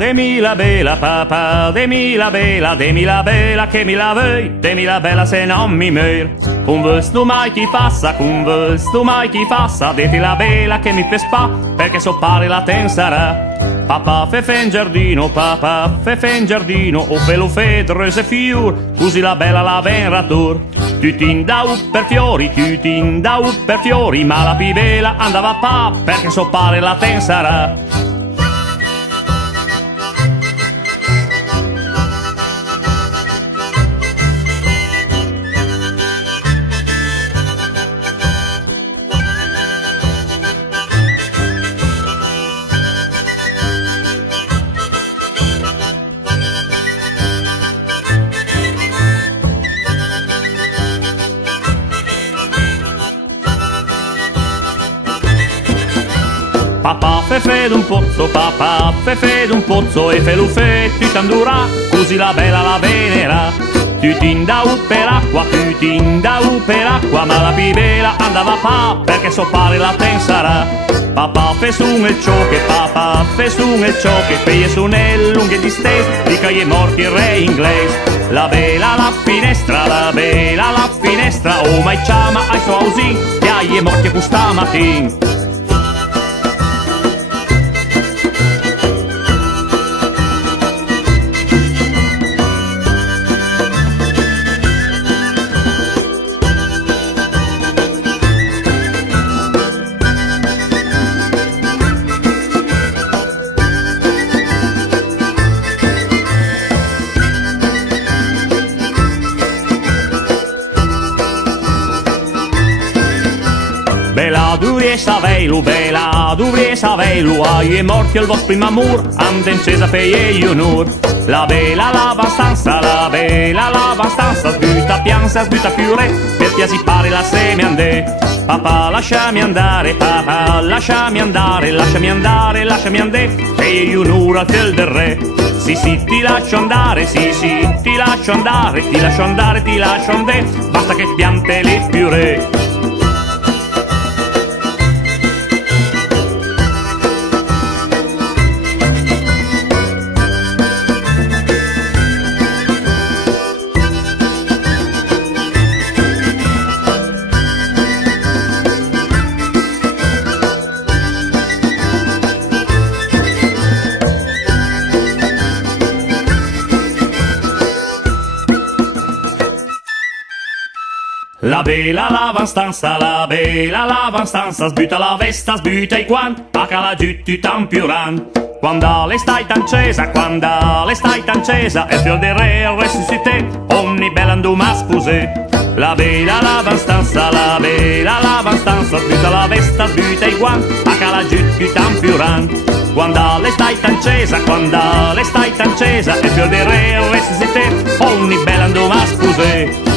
demi la bella papà, demi la bella che mi la vei, demi la bella se non mi mer. Cum văz numai chi fassa, cum văz numai chi fassa, deti la bella che mi pespa, perché so pare la tensara. Papà fe in giardino, papà fe in giardino, o fe lo fe drese fiur, così la bella la venra tur. Tutin da per fiori, tutin da per fiori, ma la pibela andava pa, perché so pare la tensara. Papà fe d'un pozzo, papà fe d'un pozzo, e fe lo fe tutandura, così la bella la venera. Tutin da per acqua, tutin da per acqua, ma la pibela andava pa, perché so pare la tensara. Papà fe su il cioche, papà fe su il cioche, feie su nel lunghe distese, di che è morti il re inglese. La bella la finestra, la bella la finestra, oh mai chiama ai suoi ausi, che è morti questa mattina. Bella duvrie saveilu, ai è morti al vostro primo amor, ande incesa feie ionur. La bella lava stanza, la bella lava stanza, sbuta pianza, sbuta piure, perché si pare la seme ande. Papà lasciami andare, papà lasciami andare, lasciami andare, lasciami andare, feie ionur al fiel del re. Sì sì ti lascio andare, sì sì ti lascio andare, ti lascio andare, ti lascio andare, basta che piante le piure. La bella lavanstanza, la bella lavanstanza, sbuta la vesta, sbuta i guanti, paca la giutti tan piuran. Quando le stai tancesa, quando le stai tancesa, e fior del re resuscité, ogni bella anduma spuse. La bella lavanstanza, la bella lavanstanza, sbuta la vesta, sbuta i guanti, paca la giutti tan piuran. Quando le stai tancesa, quando le stai tancesa, e fior del re resuscité, ogni bella anduma spuse.